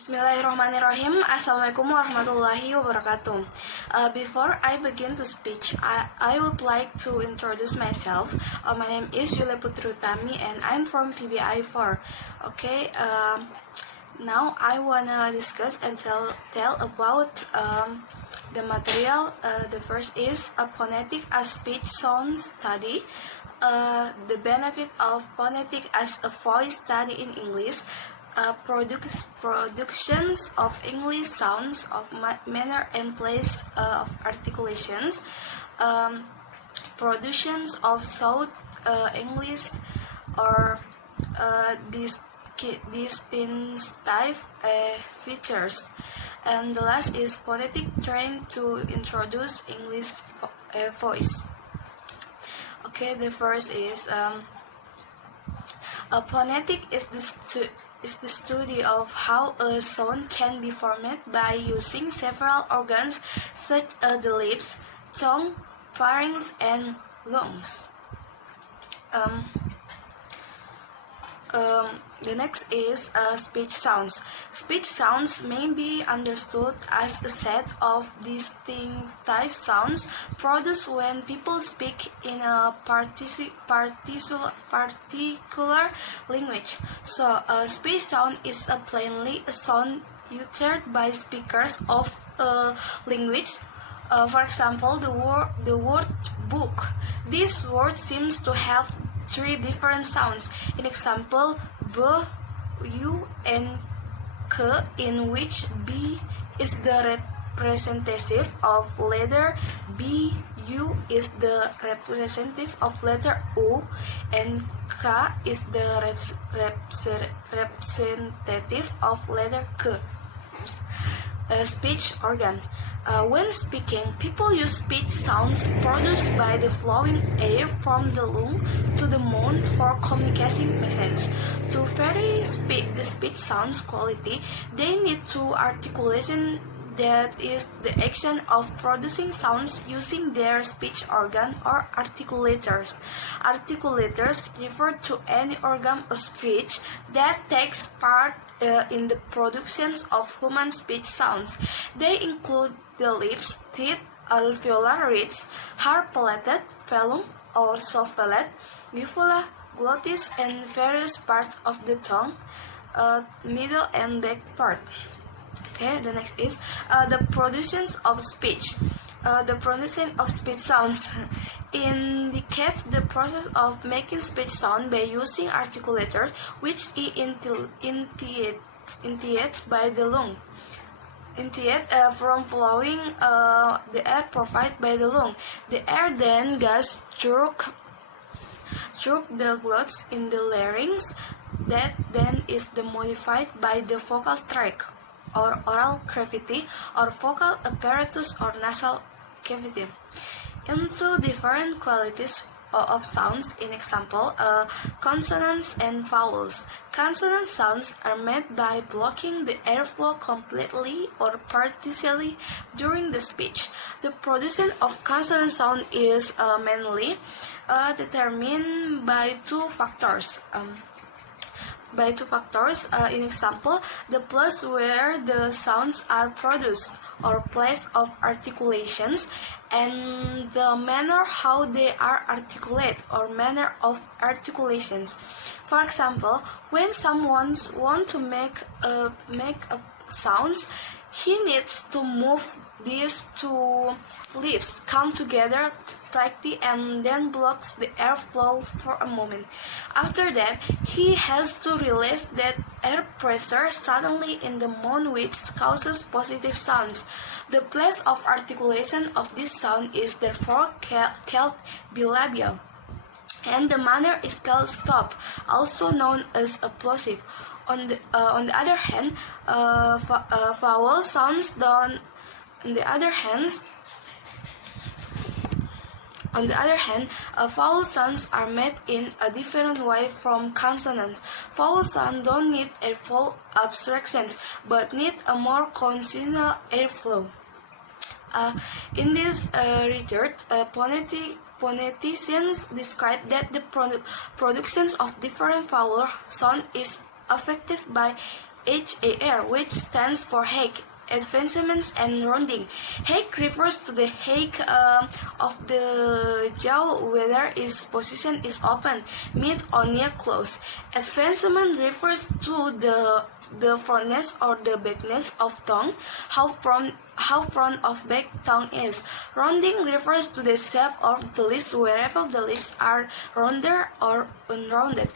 Bismillahirrahmanirrahim. Assalamualaikum warahmatullahi wabarakatuh. Before I begin to speak, I would like to introduce myself. My name is Yulia Putri Utami and I'm from PBI 4. Okay, now I wanna discuss and tell about the material. The first is a phonetic as speech sound study. The benefit of phonetic as a voice study in English. Productions of English sounds of manner and place of articulations, productions of South English or distinctive features, and the last is phonetic train to introduce English voice. Okay, the first is a phonetic is the study of how a sound can be formed by using several organs such as the lips, tongue, pharynx, and lungs. The next is speech sounds. Speech sounds may be understood as a set of distinctive sounds produced when people speak in a particular language. So, a speech sound is plainly a sound uttered by speakers of a language. For example, the word book. This word seems to have three different sounds. In example, B, U, and K, in which B is the representative of letter B, U is the representative of letter O, and K is the representative of letter K. Speech organ. When speaking, people use speech sounds produced by the flowing air from the lung to the mouth for communicating messages. To vary the speech sounds quality, they need to articulation, that is the action of producing sounds using their speech organ or articulators. Articulators refer to any organ of speech that takes part in the productions of human speech sounds. They include the lips, teeth, alveolar ridge, hard palatal, velum or soft palate, uvula, glottis, and various parts of the tongue, middle and back part. Okay, the next is the productions of speech. The producing of speech sounds indicates the process of making speech sound by using articulator, which is initiated by the lung. From flowing the air provided by the lung. The air then goes through the glottis in the larynx, that then is modified by the vocal tract or oral cavity or vocal apparatus or nasal cavity into different qualities of sounds. In example, consonants and vowels. Consonant sounds are made by blocking the airflow completely or partially during the speech. The production of consonant sound is mainly determined by two factors. In example, the place where the sounds are produced or place of articulations, and the manner how they are articulated or manner of articulations. For example, when someone wants to make a sounds, he needs to move these two lips come together tightly and then blocks the airflow for a moment. After that, he has to release that air pressure suddenly in the mouth, which causes positive sounds. The place of articulation of this sound is therefore called bilabial, and the manner is called stop, also known as plosive. On the other hand, vowel sounds don't. On the other hand, vowel sounds are made in a different way from consonants. Vowel sounds don't need airflow obstructions, but need a more continual airflow. In this research, phoneticians describe that the productions of different vowel sound is affected by HAR, which stands for height, advancements and rounding. Height refers to the height of the jaw, whether its position is open, mid, or near close. Advancement refers to the frontness or the backness of tongue, how front of back tongue is. Rounding refers to the shape of the lips, wherever the lips are rounded or unrounded.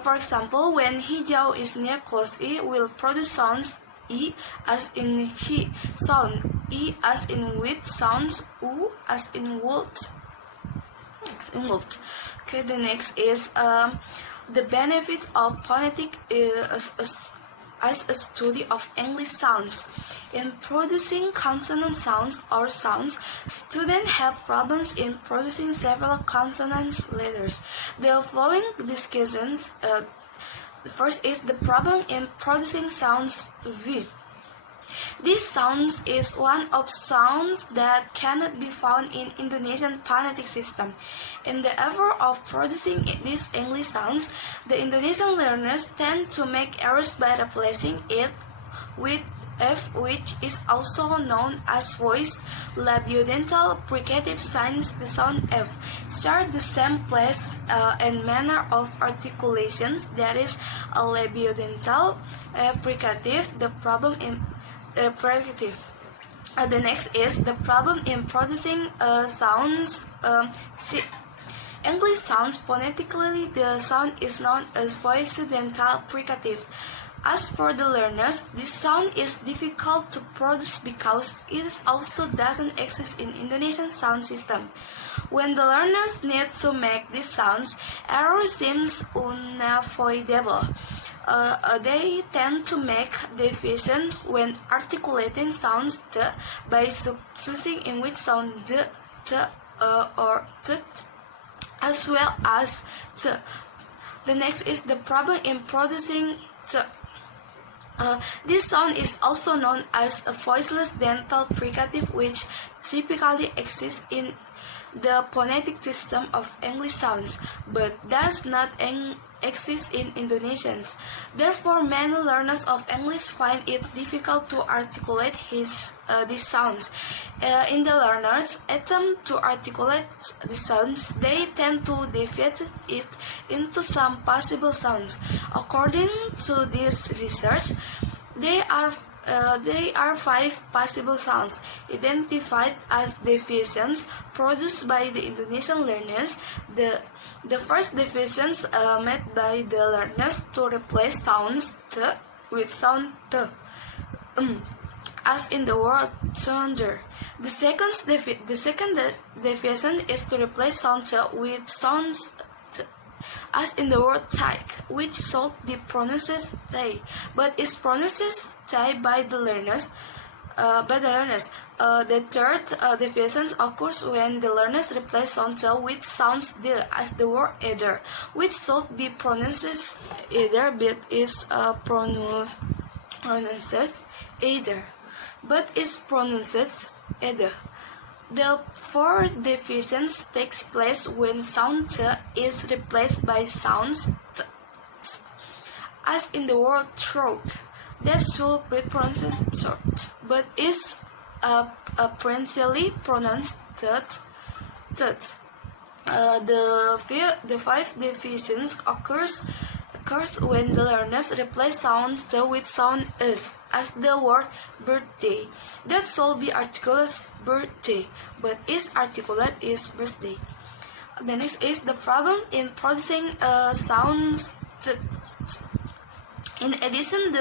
For example, when his jaw is near close, it will produce sounds E as in he, sound E as in with, sounds U as in would. Okay, the next is the benefit of phonetic as a study of English sounds. In producing consonant sounds or sounds, students have problems in producing several consonant letters. The following discussions. The first is the problem in producing sounds V. This sounds is one of sounds that cannot be found in Indonesian phonetic system. In the effort of producing these English sounds, the Indonesian learners tend to make errors by replacing it with F, which is also known as voice labiodental fricative signs. The sound F share the same place and manner of articulations, that is a labiodental fricative. The problem in fricative. The next is the problem in producing sounds. English sounds phonetically, the sound is known as voice dental fricative. As for the learners, this sound is difficult to produce because it also doesn't exist in Indonesian sound system. When the learners need to make these sounds, error seems unavoidable. They tend to make deviations when articulating sounds the by substituting in which sound the, or the, as well as the. The next is the problem in producing the. This sound is also known as a voiceless dental fricative, which typically exists in the phonetic system of English sounds, but does not exist in Indonesians. Therefore, many learners of English find it difficult to articulate these sounds. In the learners' attempt to articulate the sounds, they tend to deviate it into some possible sounds. According to this research, there are 5 possible sounds identified as deviations produced by the Indonesian learners. The first deviations made by the learners to replace sounds t with sound t, as in the word thunder. The second deviation is to replace sound t with sounds t, as in the word take, which should be pronounced tay, but is pronounced tay by the learners. The third deviation occurs when the learners replace sound t with sounds d, as the word either, which should be pronounced either, but is pronounced either, but is pronounced either. The fourth deviation takes place when sound t is replaced by sounds t, as in the word throat, that should be pronounced throat, but is apparently pronounced third. The fifth deviation occurs when the learners replace sound t with sound s, as the word birthday, that should be articulated birthday, but is articulate is birthday. The next is the problem in producing sounds t. In addition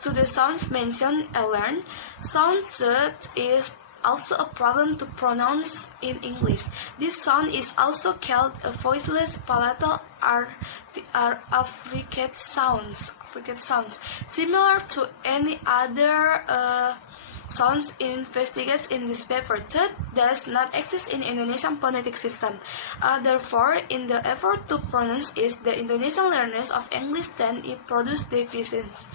to the sounds mentioned earlier, sound t is also a problem to pronounce in English. This sound is also called a voiceless palatal affricate sounds, similar to any other sounds investigates in this paper. Third, does not exist in Indonesian phonetic system. Therefore, in the effort to pronounce it, the Indonesian learners of English tend to produce deviations.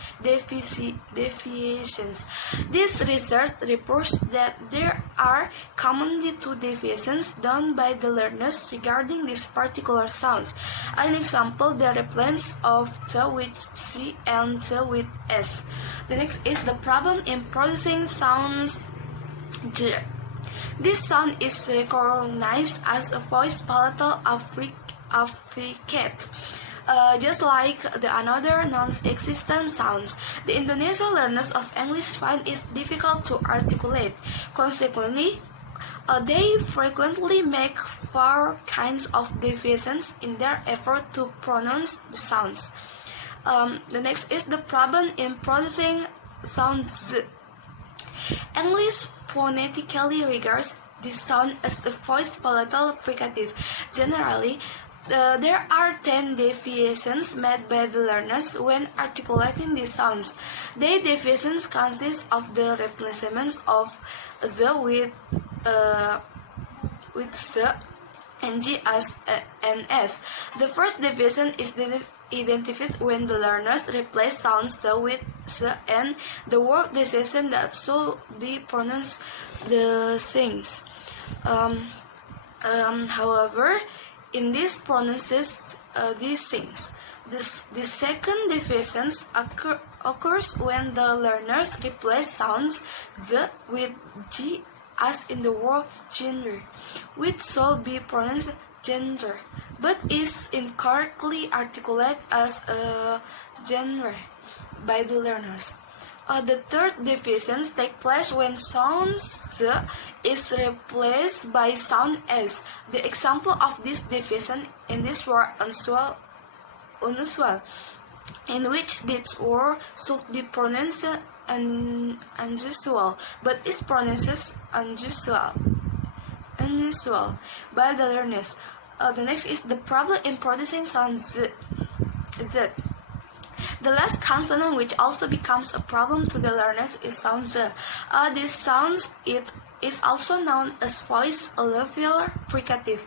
This research reports that there are commonly two deviations done by the learners regarding these particular sounds. An example, the replace of the with C and the with S. The next is the problem in producing sounds J. This sound is recognized as a voice palatal affricate. Just like the another non-existent sounds, the Indonesian learners of English find it difficult to articulate. Consequently, they frequently make four kinds of deviations in their effort to pronounce the sounds. The next is the problem in producing sound Z. English phonetically regards this sound as a voice palatal fricative. Generally, there are 10 deviations made by the learners when articulating these sounds. The deviations consist of the replacements of the with S and G as and S. The first deviation is identified when the learners replace sounds the with S and the word decision that should be pronounced the things. However, in these pronounces these things, the second deviation occurs when the learners replace sounds the with G as in the word gender, which should be pronounced gender, but is incorrectly articulated as a genre by the learners. The third deviation takes place when sound Z is replaced by sound S. The example of this deviation in this word unusual, in which this word should be pronounced unusual, but is pronounced unusual by the learners. The next is the problem in producing sound Z. The last consonant which also becomes a problem to the learners is sound Z. This sound is also known as voice alveolar fricative.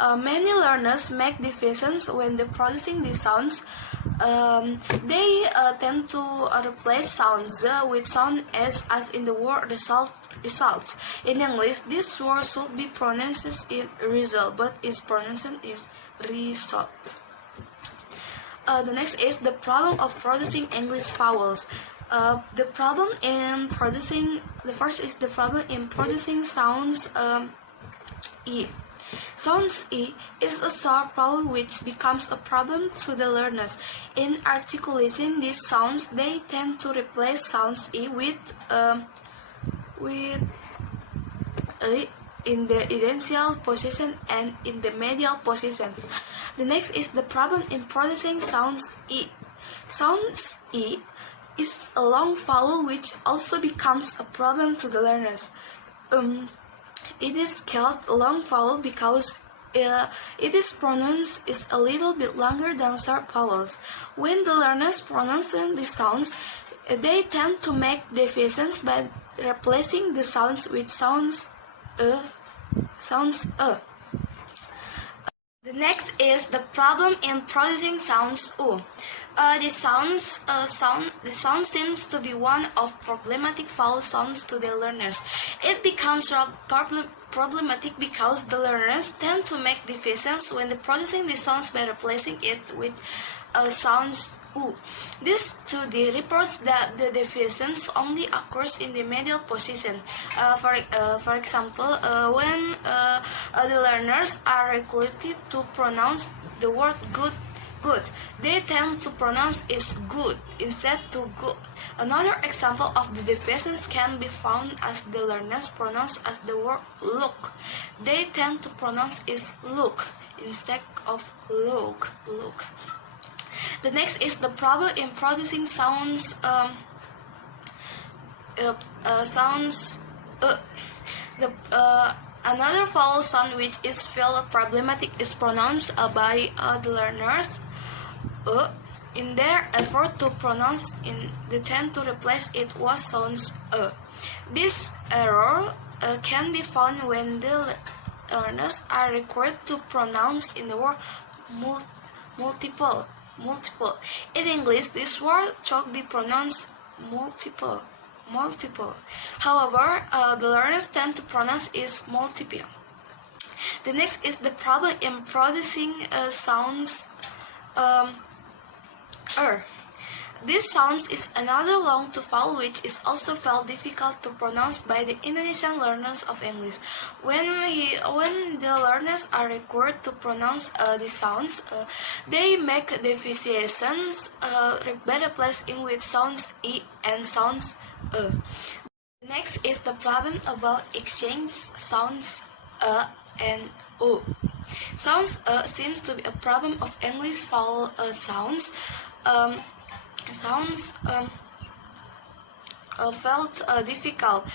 Many learners make deviations when they're producing these sounds. They tend to replace sound Z with sound S as in the word result. In English, this word should be pronounced in result, but is pronounced is result. The next is the problem of producing English vowels. The first is the problem in producing sounds E. Sounds E is a sharp vowel which becomes a problem to the learners. In articulating these sounds, they tend to replace sounds E with in the initial position and in the medial position. The next is the problem in producing sounds E. Sounds E is a long vowel which also becomes a problem to the learners. It is called a long vowel because it is pronounced is a little bit longer than short vowels. When the learners pronounce these sounds, they tend to make deviations by replacing the sounds with sounds The next is the problem in producing sounds U. The sound seems to be one of problematic vowel sounds to the learners. It becomes problematic because the learners tend to make deviations when producing the sounds by replacing it with sounds U. This study reports that the deviations only occurs in the medial position. For example, when the learners are required to pronounce the word good, they tend to pronounce is good instead to good. Another example of the deviations can be found as the learners pronounce as the word look. They tend to pronounce is look instead of look. The next is the problem in producing sounds. Another vowel sound which is felt problematic is pronounced by the learners. In their effort to pronounce they tend to replace it with sounds This error can be found when the learners are required to pronounce in the word multiple. In English, this word should be pronounced multiple. However, the learners tend to pronounce it multiple. The next is the problem in producing sounds This sound is another long vowel which is also felt difficult to pronounce by the Indonesian learners of English. When the learners are required to pronounce these sounds, they make deviations by replacing with sounds e and sounds e. Next is the problem about exchange sounds and o. Sounds seems to be a problem of English vowel sounds. Felt difficult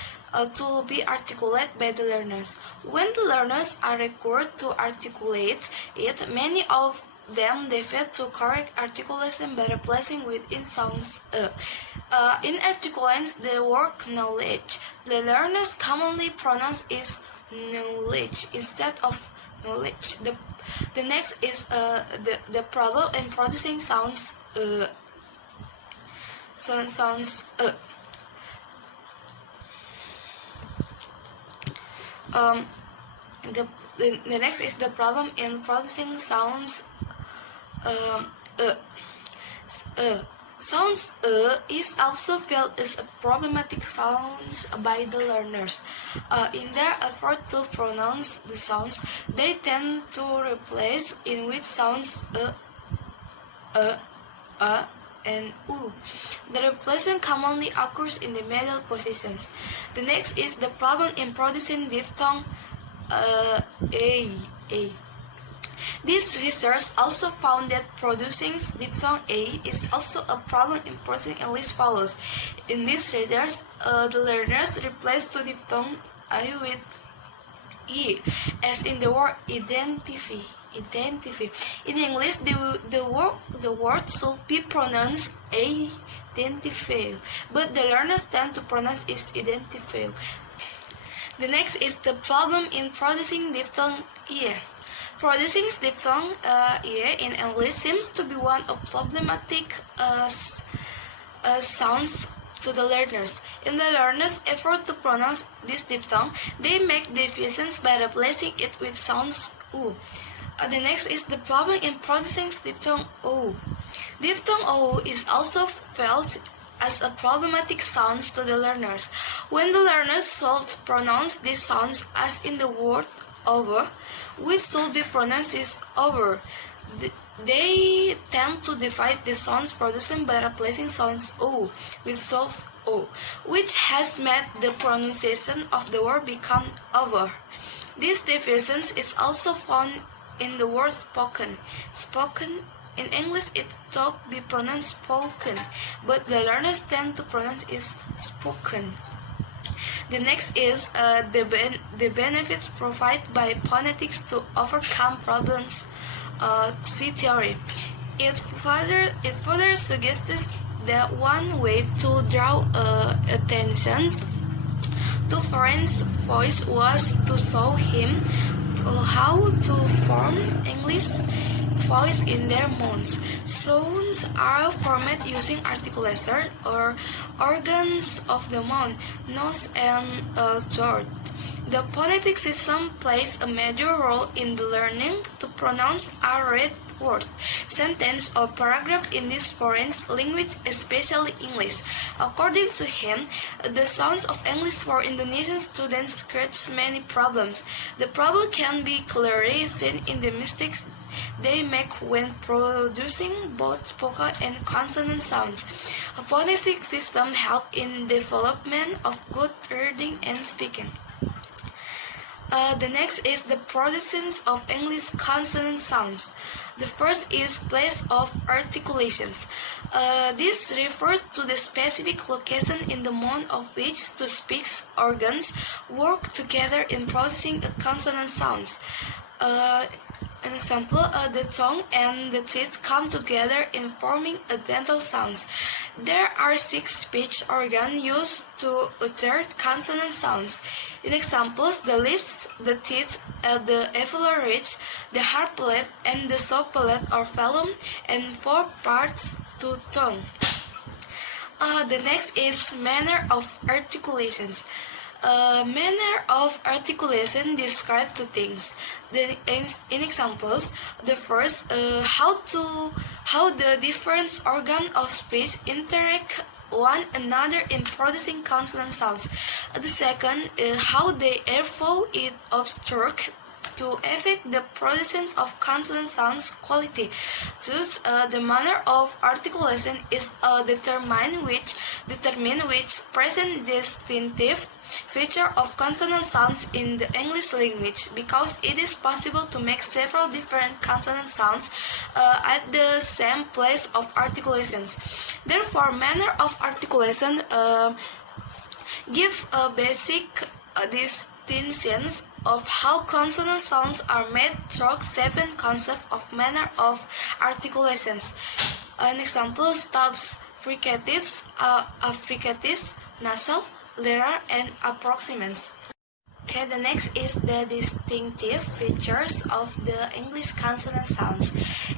to be articulated by the learners. When the learners are required to articulate it, many of them default to correct articulation by replacing within sounds in articulations the word knowledge. The learners commonly pronounce is knowledge instead of knowledge. The next is the problem in producing sounds. The next is the problem in producing sounds. Sounds is also felt as a problematic sounds by the learners. In their effort to pronounce the sounds, they tend to replace in with sounds and u. The replacement commonly occurs in the middle positions. The next is the problem in producing diphthong a. This research also found that producing diphthong a is also a problem in producing English vowels. In this research, the learners replaced the diphthong I with e, as in the word identify. In English, the word should be pronounced identify, but the learners tend to pronounce it identify. The next is the problem in producing diphthong e. Producing diphthong e in English seems to be one of problematic sounds to the learners. In the learners' effort to pronounce this diphthong, they make deviations by replacing it with sounds u. The next is the problem in producing diphthong o. Diphthong o is also felt as a problematic sound to the learners. When the learners should pronounce these sounds as in the word over, which should be pronounced as over, they tend to divide the sounds produced by replacing sounds o with sounds o, which has made the pronunciation of the word become over. This division is also found in the word spoken. In English, it should be pronounced spoken, but the learners tend to pronounce it spoken. The next is the benefits provided by phonetics to overcome problems. See theory. It further suggests that one way to draw attention to foreign voice was to show him how to form English voice in their mouths. Sounds are formed using articulation or organs of the mouth, nose, and throat. The phonetic system plays a major role in the learning to pronounce or read word, sentence, or paragraph in this foreign language, especially English. According to him, the sounds of English for Indonesian students creates many problems. The problem can be clearly seen in the mistakes they make when producing both vocal and consonant sounds. A phonetic system helps in development of good reading and speaking. The next is the productions of English consonant sounds. The first is place of articulations. This refers to the specific location in the mouth of which two speech organs work together in producing a consonant sounds. An example, the tongue and the teeth come together in forming a dental sounds. There are 6 speech organs used to utter consonant sounds. In examples, the lips, the teeth, the alveolar ridge, the hard palate, and the soft palate or phlegm, and 4 parts to tongue. The next is manner of articulations. Manner of articulation describe 2 things. In examples, the first, how the different organs of speech interact one another in producing consonant sounds. The second, how the airflow is obstructed to affect the production of consonant sounds quality. Thus, the manner of articulation is determine which present distinctive feature of consonant sounds in the English language, because it is possible to make several different consonant sounds at the same place of articulations. Therefore, manner of articulation give a basic distinctions of how consonant sounds are made through 7 concepts of manner of articulations. An example: stops, fricative, affricative, nasal, lateral, and approximants. Okay, the next is the distinctive features of the English consonant sounds.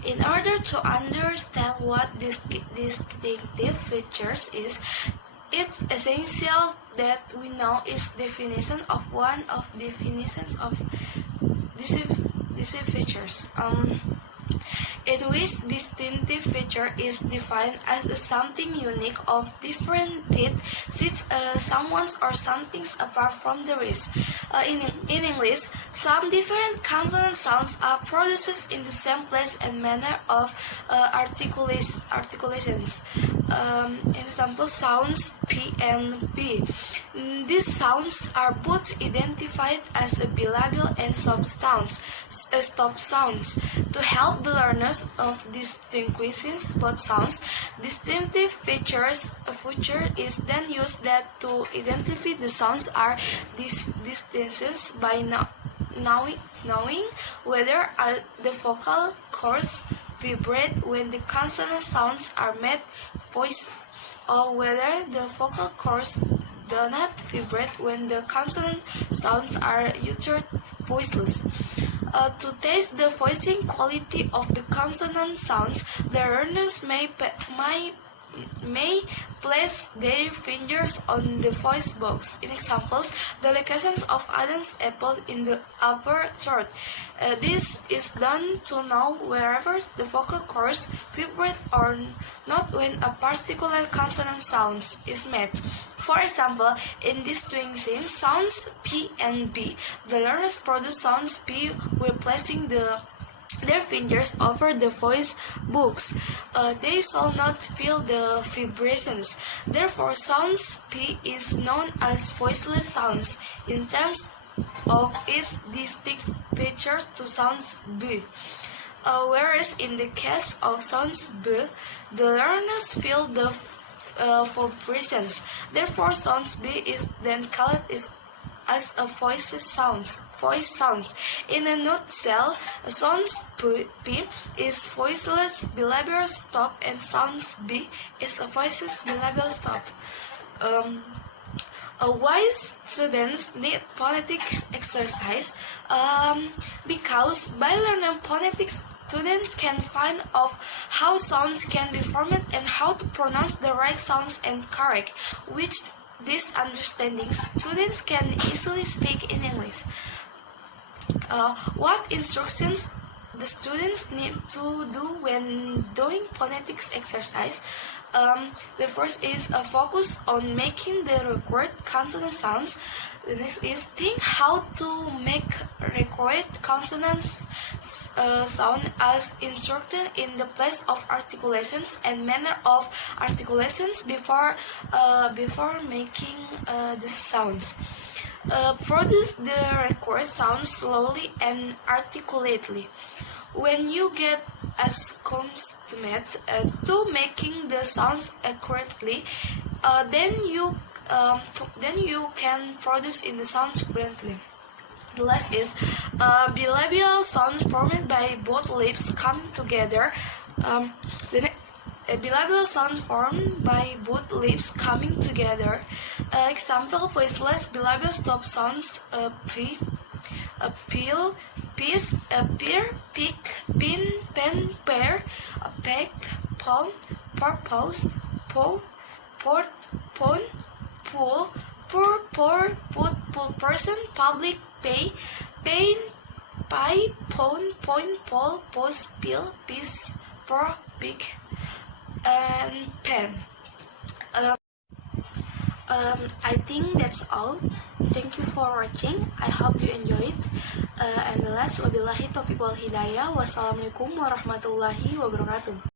In order to understand what this distinctive features is, it's essential that we know its definition of one of definitions of these features. In which distinctive feature is defined as something unique of different teeth, sits someone or somethings apart from the rest. In English, some different consonant sounds are produced in the same place and manner of articulations. Example: sounds P and B. These sounds are both identified as bilabial and stop sounds. To help the learners of distinguishing both sounds, distinctive features is then used that to identify the sounds are distances by knowing whether the vocal cords vibrate when the consonant sounds are made voiced, or whether the vocal cords do not vibrate when the consonant sounds are uttered voiceless. To test the voicing quality of the consonant sounds, the learners may place their fingers on the voice box. In examples, the locations of Adam's apple in the upper throat. This is done to know wherever the vocal cords vibrate or not when a particular consonant sound is made. For example, in distinguishing sounds P and B, the learners produce sounds P while placing their fingers over the voice box. They shall not feel the vibrations. Therefore, sounds P is known as voiceless sounds in terms of its distinct feature to sounds B. Whereas in the case of sounds B, the learners feel the vibrations. Therefore, sounds B is then called as a voice sounds. In a nutshell, sounds P is voiceless bilabial stop, and sounds B is a voiceless bilabial stop. Why students need phonetics exercise? Because by learning phonetics, students can find out how sounds can be formed and how to pronounce the right sounds and correct, which these understandings students can easily speak in English. What instructions the students need to do when doing phonetics exercise? The first is a focus on making the required consonant sounds. The next is think how to make required consonants sound as instructed in the place of articulations and manner of articulations before making the sounds. Produce the required sounds slowly and articulately. When you get accustomed to making the sounds accurately, then you can produce in the sounds fluently. The last is bilabial sound formed by both lips coming together. A bilabial sound formed by both lips coming together. Example: voiceless bilabial stop sounds: p, a pill, piece, a pear, pick, pin, pen, pear, a peck, pawn, purpose, paw, port, pawn, pool, pour, put, pull, person, public, pay, pain, pie, pawn, point, pole, pose, pill, piece, pour, pick, and pen. I think that's all. Thank you for watching. I hope you enjoyed. And the last, wabillahi taufiq wal hidayah. Wassalamualaikum warahmatullahi wabarakatuh.